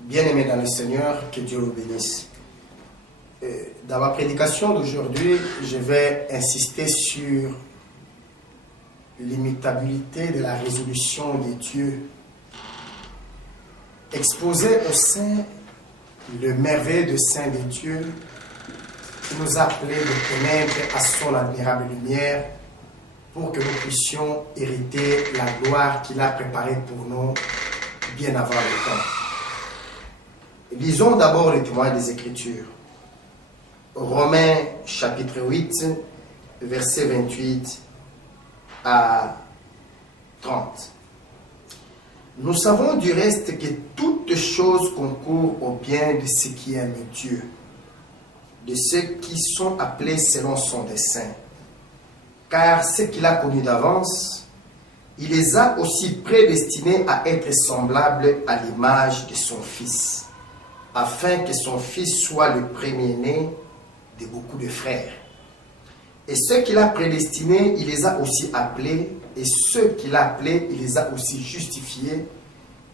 Bien-aimés dans le Seigneur, que Dieu vous bénisse. Dans ma prédication d'aujourd'hui, je vais insister sur l'immutabilité de la résolution de Dieu. Exposer au sein le merveilleux dessein de Dieu qui nous a appelés de connaître à son admirable lumière pour que nous puissions hériter la gloire qu'il a préparée pour nous bien avant le temps. Lisons d'abord les témoins des Écritures. Romains chapitre 8, versets 28 à 30. Nous savons du reste que toutes choses concourent au bien de ceux qui aiment Dieu, de ceux qui sont appelés selon son dessein. Car ceux qu'il a connus d'avance, il les a aussi prédestinés à être semblables à l'image de son Fils, afin que son Fils soit le premier-né de beaucoup de frères. Et ceux qu'il a prédestinés, il les a aussi appelés, et ceux qu'il a appelés, il les a aussi justifiés,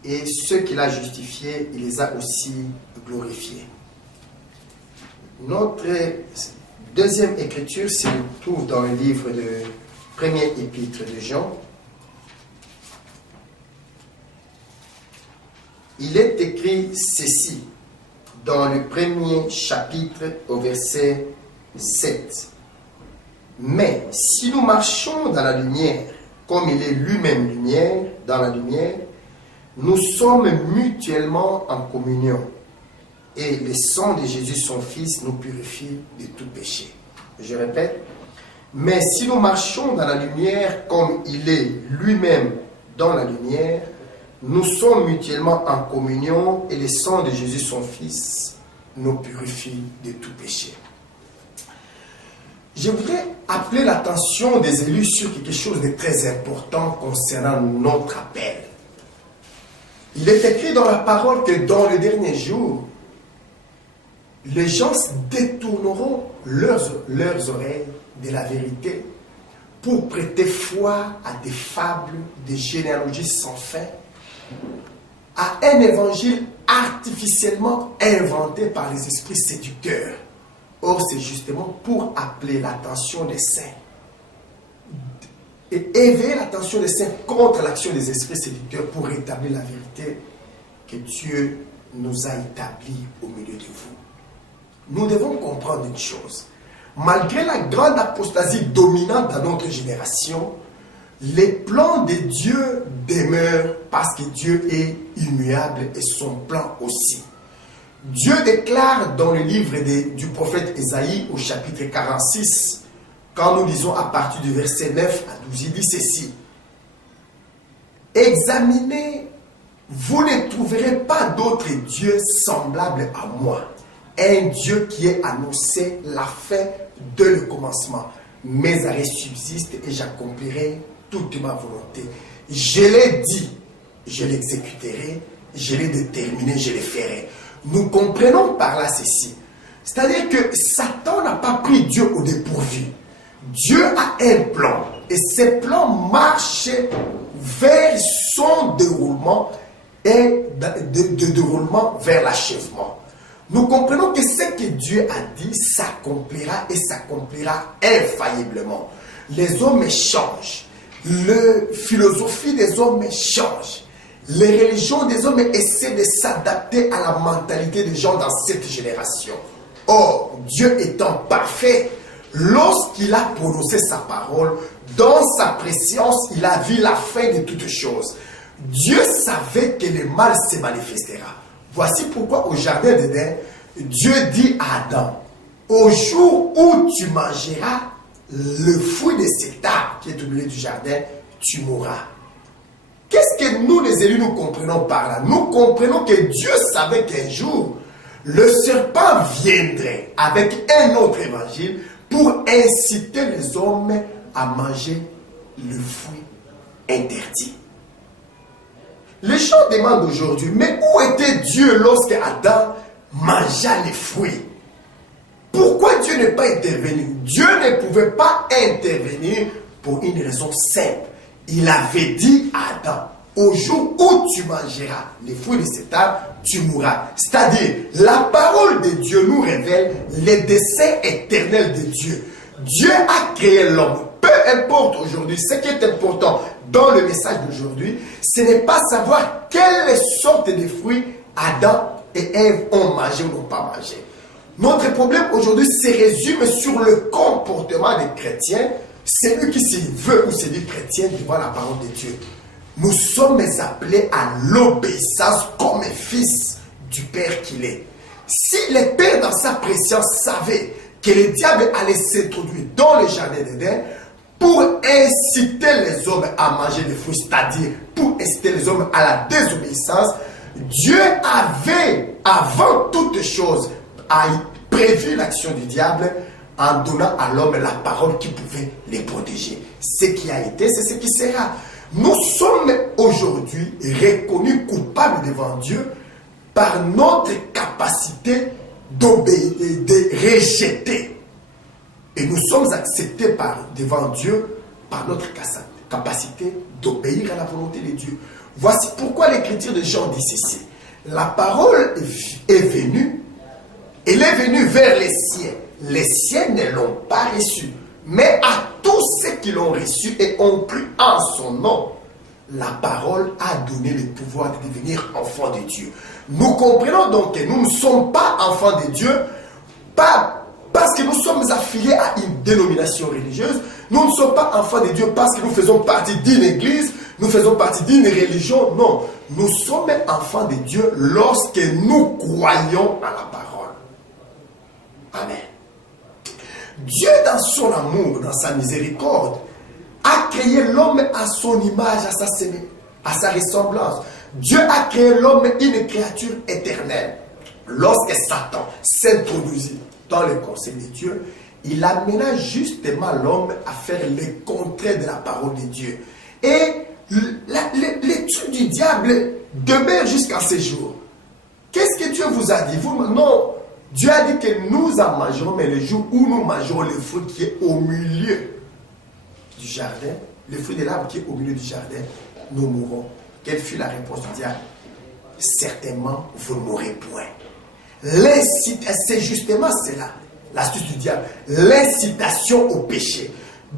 et ceux qu'il a justifiés, il les a aussi glorifiés. Notre deuxième écriture se trouve dans le livre de premier épître de Jean. Il est écrit ceci dans le premier chapitre au verset 7. Mais si nous marchons dans la lumière, comme il est lui-même lumière, dans la lumière, nous sommes mutuellement en communion. Et le sang de Jésus, son Fils, nous purifie de tout péché. Je répète, mais si nous marchons dans la lumière comme il est lui-même dans la lumière, nous sommes mutuellement en communion et le sang de Jésus, son Fils, nous purifie de tout péché. Je voudrais appeler l'attention des élus sur quelque chose de très important concernant notre appel. Il est écrit dans la parole que dans les derniers jours, les gens détourneront leurs oreilles de la vérité pour prêter foi à des fables, des généalogies sans fin, à un évangile artificiellement inventé par les esprits séducteurs. Or, c'est justement pour appeler l'attention des saints et éveiller l'attention des saints contre l'action des esprits séducteurs pour rétablir la vérité que Dieu nous a établie au milieu de vous. Nous devons comprendre une chose. Malgré la grande apostasie dominante dans notre génération, les plans de Dieu demeurent parce que Dieu est immuable et son plan aussi. Dieu déclare dans le livre du prophète Ésaïe au chapitre 46, quand nous lisons à partir du verset 9 à 12, il dit ceci. Examinez, vous ne trouverez pas d'autre Dieu semblable à moi. Un Dieu qui est annoncé la fin de le commencement. Mes arrêts subsistent et j'accomplirai toute ma volonté. Je l'ai dit, je l'exécuterai, je l'ai déterminé, je le ferai. Nous comprenons par là ceci. C'est-à-dire que Satan n'a pas pris Dieu au dépourvu. Dieu a un plan et ce plan marche vers son déroulement et de déroulement vers l'achèvement. Nous comprenons que ce que Dieu a dit s'accomplira et s'accomplira infailliblement. Les hommes changent. La philosophie des hommes change. Les religions des hommes essaient de s'adapter à la mentalité des gens dans cette génération. Or, Dieu étant parfait, lorsqu'il a prononcé sa parole, dans sa préscience, il a vu la fin de toutes choses. Dieu savait que le mal se manifestera. Voici pourquoi au jardin d'Éden, Dieu dit à Adam, au jour où tu mangeras le fruit de cet arbre qui est au milieu du jardin, tu mourras. Qu'est-ce que nous les élus nous comprenons par là? Nous comprenons que Dieu savait qu'un jour, le serpent viendrait avec un autre évangile pour inciter les hommes à manger le fruit interdit. Les gens demandent aujourd'hui, mais où était Dieu lorsque Adam mangea les fruits? Pourquoi Dieu n'est pas intervenu? Dieu ne pouvait pas intervenir pour une raison simple. Il avait dit à Adam, au jour où tu mangeras les fruits de cet arbre, tu mourras. C'est-à-dire, la parole de Dieu nous révèle les desseins éternels de Dieu. Dieu a créé l'homme. Peu importe aujourd'hui, ce qui est important dans le message d'aujourd'hui, ce n'est pas savoir quelle sorte de fruits Adam et Ève ont mangé ou n'ont pas mangé. Notre problème aujourd'hui se résume sur le comportement des chrétiens, celui qui se veut ou se dit chrétien devant la parole de Dieu. Nous sommes appelés à l'obéissance comme fils du Père qu'il est. Si le Père dans sa préscience savait que le diable allait s'introduire dans le jardin d'Éden pour inciter les hommes à manger des fruits, c'est-à-dire pour inciter les hommes à la désobéissance, Dieu avait, avant toute chose, prévu l'action du diable en donnant à l'homme la parole qui pouvait les protéger. Ce qui a été, c'est ce qui sera. Nous sommes aujourd'hui reconnus coupables devant Dieu par notre capacité d'obéir et de rejeter. Et nous sommes acceptés devant Dieu par notre capacité d'obéir à la volonté de Dieu. Voici pourquoi l'écriture de Jean dit ceci. La parole est venue, elle est venue vers les siens. Les siens ne l'ont pas reçue. Mais à tous ceux qui l'ont reçu et ont cru en son nom, la parole a donné le pouvoir de devenir enfants de Dieu. Nous comprenons donc que nous ne sommes pas enfants de Dieu, pas parce que nous sommes affiliés à une dénomination religieuse. Nous ne sommes pas enfants de Dieu parce que nous faisons partie d'une église, nous faisons partie d'une religion. Non, nous sommes enfants de Dieu lorsque nous croyons à la parole. Amen. Dieu, dans son amour, dans sa miséricorde, a créé l'homme à son image, à sa ressemblance. Dieu a créé l'homme une créature éternelle. Lorsque Satan s'introduisit dans le conseil de Dieu, il amena justement l'homme à faire le contraire de la parole de Dieu. Et l'étude du diable demeure jusqu'à ce jour. Qu'est-ce que Dieu vous a dit? Non, Dieu a dit que nous en mangerons, mais le jour où nous mangerons le fruit qui est au milieu du jardin, le fruit de l'arbre qui est au milieu du jardin, nous mourrons. Quelle fut la réponse du diable? Certainement, vous ne mourrez point. C'est justement cela, l'astuce du diable, l'incitation au péché.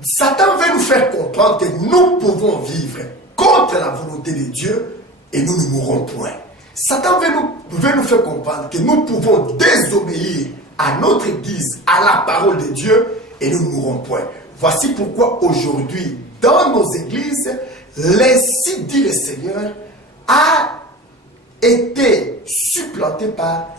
Satan veut nous faire comprendre que nous pouvons vivre contre la volonté de Dieu et nous ne mourrons point. Satan veut nous faire comprendre que nous pouvons désobéir à notre Église, à la parole de Dieu et nous ne mourrons point. Voici pourquoi aujourd'hui, dans nos églises, l'ainsi dit le Seigneur a été supplanté par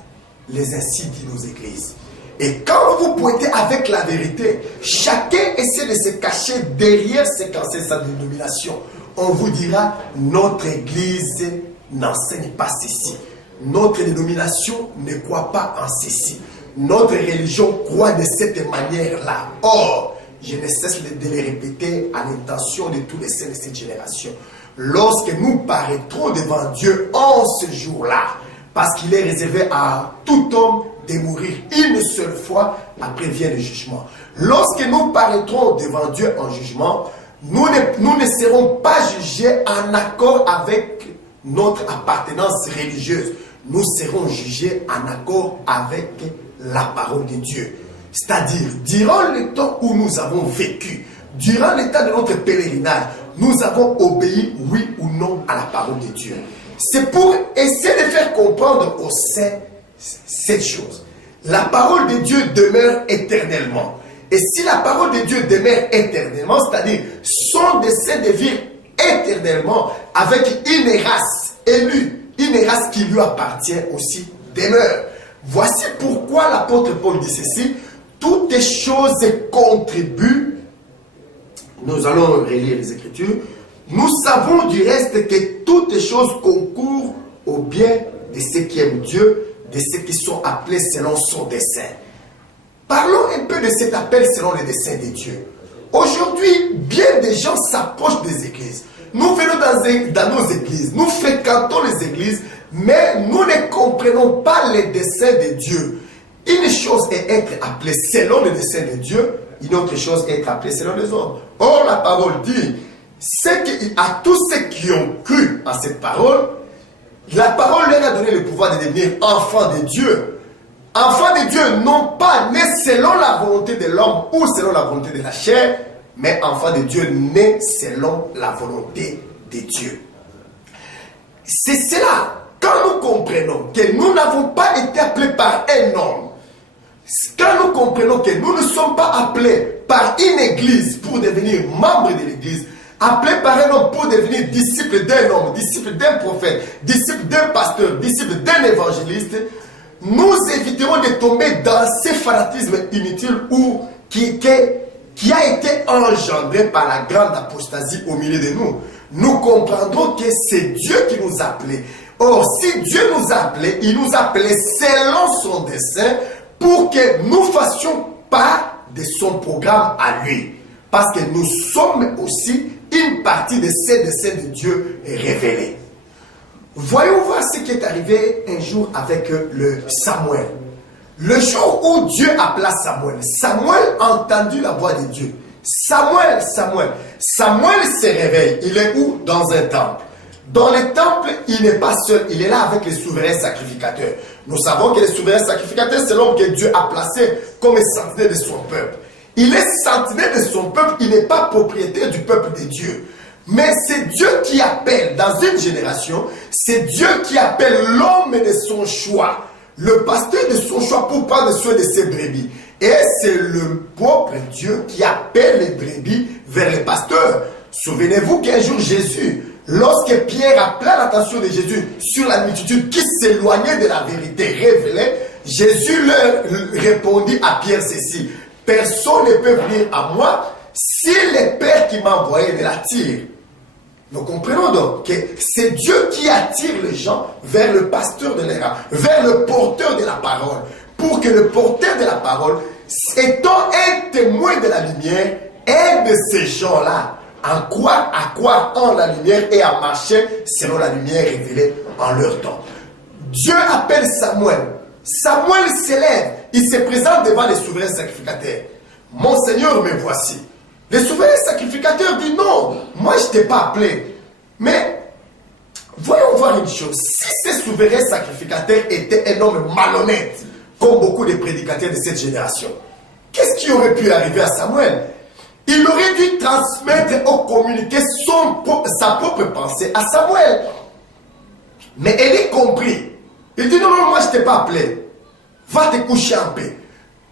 les ainsi dit nos églises. Et quand vous pointez avec la vérité, chacun essaie de se cacher derrière sa dénomination. On vous dira, notre église n'enseigne pas ceci. Notre dénomination ne croit pas en ceci. Notre religion croit de cette manière-là. Or, je ne cesse de le répéter à l'intention de tous les saints de cette génération. Lorsque nous paraîtrons devant Dieu en ce jour-là, parce qu'il est réservé à tout homme de mourir une seule fois, après vient le jugement. Lorsque nous paraîtrons devant Dieu en jugement, nous ne serons pas jugés en accord avec notre appartenance religieuse. Nous serons jugés en accord avec la parole de Dieu. C'est-à-dire, durant le temps où nous avons vécu, durant le temps de notre pèlerinage, nous avons obéi, oui ou non, à la parole de Dieu. C'est pour essayer de faire comprendre aux saints cette chose. La parole de Dieu demeure éternellement. Et si la parole de Dieu demeure éternellement, c'est-à-dire son dessein de vivre éternellement avec une race élue, une race qui lui appartient aussi, demeure. Voici pourquoi l'apôtre Paul dit ceci: toutes les choses contribuent. Nous allons relire les Écritures. Nous savons du reste que toutes les choses concourent au bien de ceux qui aiment Dieu, de ceux qui sont appelés selon son dessein. Parlons un peu de cet appel selon le dessein de Dieu. Aujourd'hui, bien des gens s'approchent des églises. Nous venons dans nos églises, nous fréquentons les églises, mais nous ne comprenons pas les desseins de Dieu. Une chose est être appelé selon le dessein de Dieu, une autre chose est être appelé selon les hommes. Or, la parole dit, à tous ceux qui ont cru en cette parole, la parole leur a donné le pouvoir de devenir enfants de Dieu. Enfants de Dieu, non pas nés selon la volonté de l'homme ou selon la volonté de la chair, mais enfants de Dieu nés selon la volonté de Dieu. C'est cela, quand nous comprenons que nous n'avons pas été appelés par un homme, quand nous comprenons que nous ne sommes pas appelés par une église pour devenir membres de l'église, appelés par un homme pour devenir disciple d'un homme, disciple d'un prophète, disciple d'un pasteur, disciple d'un évangéliste, nous éviterons de tomber dans ces fanatismes inutiles qui a été engendré par la grande apostasie au milieu de nous. Nous comprendrons que c'est Dieu qui nous a appelés. Or, si Dieu nous a appelés, il nous a appelés selon son dessein pour que nous fassions part de son programme à lui. Parce que nous sommes aussi une partie de ces desseins de Dieu révélés. Voyons voir ce qui est arrivé un jour avec le Samuel. Le jour où Dieu appela Samuel, Samuel a entendu la voix de Dieu. Samuel se réveille. Il est où? Dans un temple. Dans le temple, il n'est pas seul. Il est là avec les souverains sacrificateurs. Nous savons que les souverains sacrificateurs, c'est l'homme que Dieu a placé comme sentinelle de son peuple. Il est sentinelle de son peuple. Il n'est pas propriétaire du peuple de Dieu. Mais c'est Dieu qui appelle dans une génération, c'est Dieu qui appelle l'homme de son choix, le pasteur de son choix pour prendre soin de ses brebis. Et c'est le propre Dieu qui appelle les brebis vers les pasteurs. Souvenez-vous qu'un jour Jésus, lorsque Pierre appela l'attention de Jésus sur la multitude qui s'éloignait de la vérité révélée, Jésus leur répondit à Pierre ceci: personne ne peut venir à moi si le Père qui m'a envoyé ne l'attire. Nous comprenons donc que c'est Dieu qui attire les gens vers le pasteur de l'ère, vers le porteur de la parole, pour que le porteur de la parole, étant un témoin de la lumière, aide ces gens-là à croire en la lumière et à marcher selon la lumière révélée en leur temps. Dieu appelle Samuel. Samuel s'élève, il se présente devant les souverains sacrificateurs. Mon Seigneur, me voici. Les souverains sacrificateurs disent non, moi je ne t'ai pas appelé. Mais voyons voir une chose. Si ces souverains sacrificateurs étaient un homme malhonnête, comme beaucoup de prédicateurs de cette génération, qu'est-ce qui aurait pu arriver à Samuel? Il aurait dû transmettre ou communiquer sa propre pensée à Samuel. Mais Élie comprit. Il dit non, moi je ne t'ai pas appelé. Va te coucher en paix.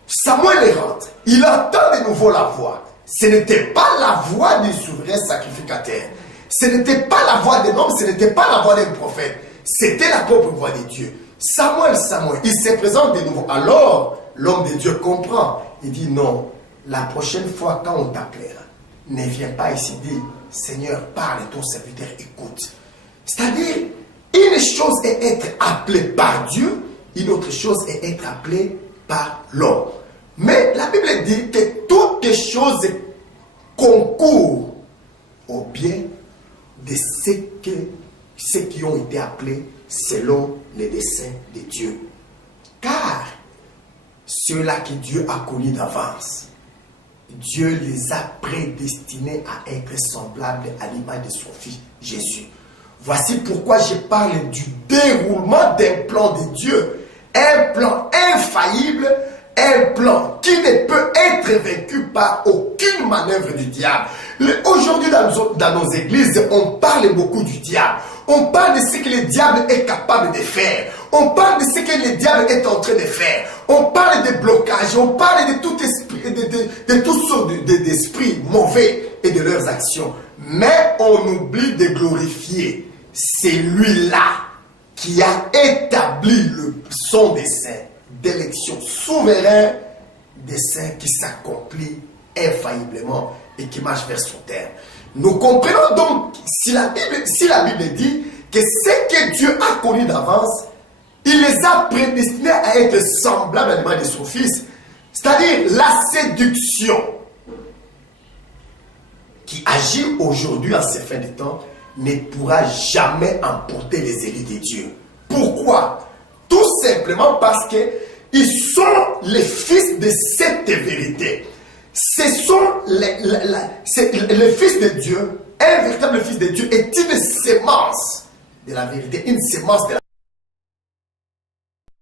Samuel rentre. Il entend de nouveau la voix. Ce n'était pas la voix du souverain sacrificateur. Ce n'était pas la voix d'un homme, ce n'était pas la voix d'un prophète. C'était la propre voix de Dieu. Samuel, il se présente de nouveau. Alors, l'homme de Dieu comprend. Il dit non, la prochaine fois quand on t'appellera, ne viens pas ici dire, Seigneur, parle, ton serviteur écoute. C'est-à-dire, une chose est être appelé par Dieu, une autre chose est être appelé par l'homme. Mais la Bible dit que toutes les choses concourent au bien de ceux qui ont été appelés selon les desseins de Dieu. Car ceux-là que Dieu a connus d'avance, Dieu les a prédestinés à être semblables à l'image de son Fils Jésus. Voici pourquoi je parle du déroulement d'un plan de Dieu. Un plan infaillible, un plan qui ne peut être vaincu par aucune manœuvre du diable. Aujourd'hui, dans nos églises, on parle beaucoup du diable. On parle de ce que le diable est capable de faire. On parle de ce que le diable est en train de faire. On parle de blocage. On parle de tout esprit, de toutes sortes d'esprits mauvais et de leurs actions. Mais on oublie de glorifier celui-là qui a établi son dessein d'élection souverain, dessein qui s'accomplit infailliblement et qui marche vers son terme. Nous comprenons donc, si la Bible dit que ce que Dieu a connu d'avance, il les a prédestinés à être semblables à l'image de son Fils, c'est-à-dire la séduction qui agit aujourd'hui en ces fins de temps ne pourra jamais emporter les élus de Dieu. Pourquoi? Tout simplement parce qu'ils sont les fils de cette vérité. Ce sont les fils de Dieu Un véritable fils de Dieu est une sémence de la vérité, une sémence de la